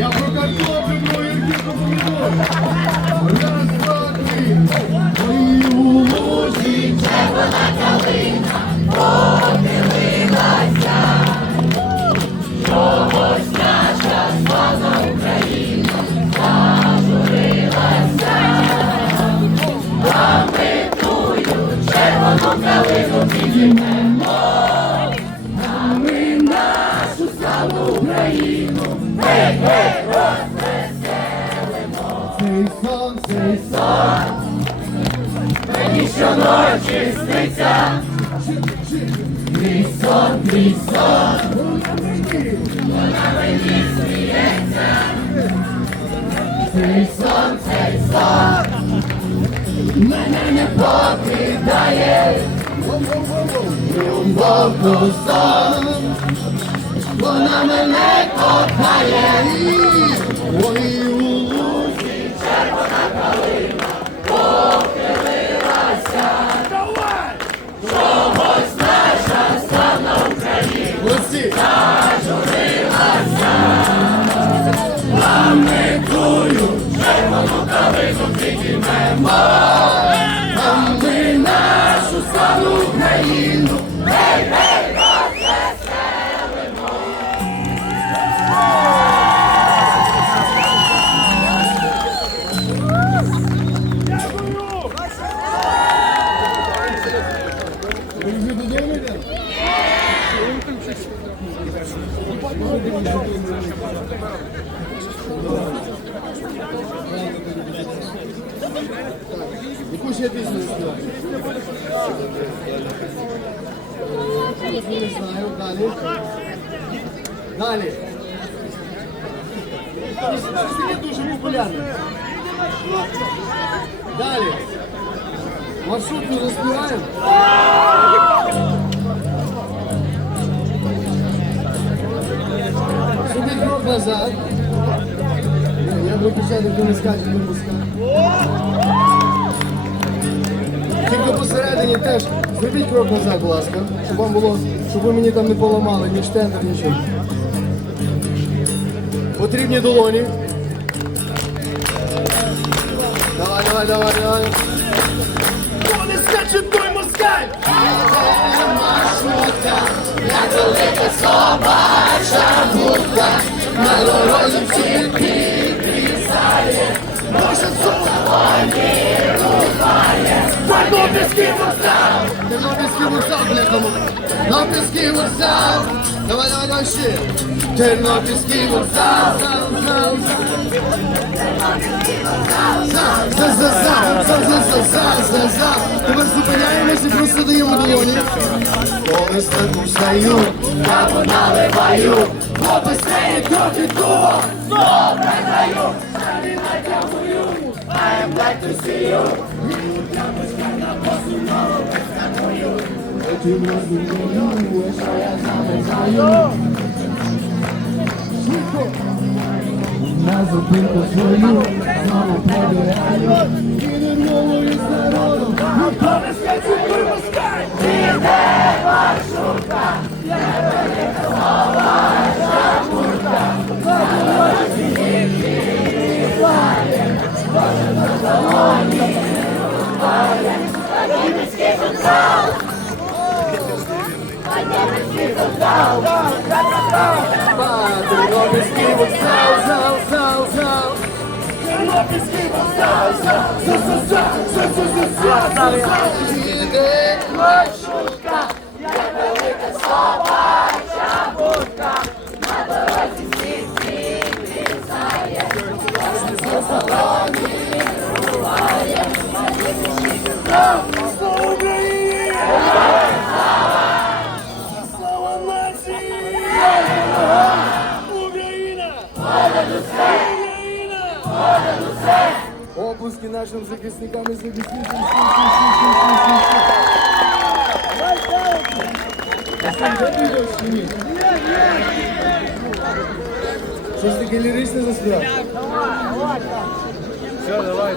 Я про картоплю, про гірку, помідору. Раз, два, три. Ой, у лузі цей сон, цей сон. Мені щоночі сниться. Мій сон, мій сон. Вона мені сміється. Цей сон, цей сон. Мене не покидає. Глибоко сон вона мене кохає. Ой, у лузі червона калина похилилася. Давай! Чогось наша славна Україна зажурилася. Пам'ятую червону калину підіймемо. А ми нашу славну Україну Якусь я пісню співаю. Не знаю, далі. Далі. Це дуже популярний. Далі. Маршрут не заспіваємо? Собі крок назад. Я виключаю, ніхто не скаже, не пускай. Тільки посередині теж зробіть крок назад, будь ласка, щоб вам було, щоб ви мені там не поламали, ні штендер, нічого. Потрібні долоні. Давай, давай, давай, давай. Вони скачуть той москаль! На дорозі народився підрізає, може золота віру має. Тернопільський вокзал! Тернопільський вокзал, бляхамо! Тернопільський вокзал! Давай, давай, давай! Тернопільський вокзал! Зал, зал! Зал, зал, зал, зал, зал, зал, зал, зал, зал! Тепер зупиняємося і просто даємо долоні. Коли стаку стаю, каву наливаю, хлопець неї трохи туго, добре даю, самі натягую, I am glad to see you. You must be you wish I had something for you. Назад пінку свою, знову пробігаю. Підемо із народом. Антоне, скажи, випускай! Іде маршрутка! Тернопільський вокзал, зал, зал, зал Тернопільський вокзал, зал, зал, зал, зал, зал, зал, зал, зал, Іде маршрутка Невелика слова жабурка На дорозі всіх підрізає За салоні руває Слава Україні! Обласки нашим захисникам і захисницям. Щось таке ліричне заспівав? Все, давай.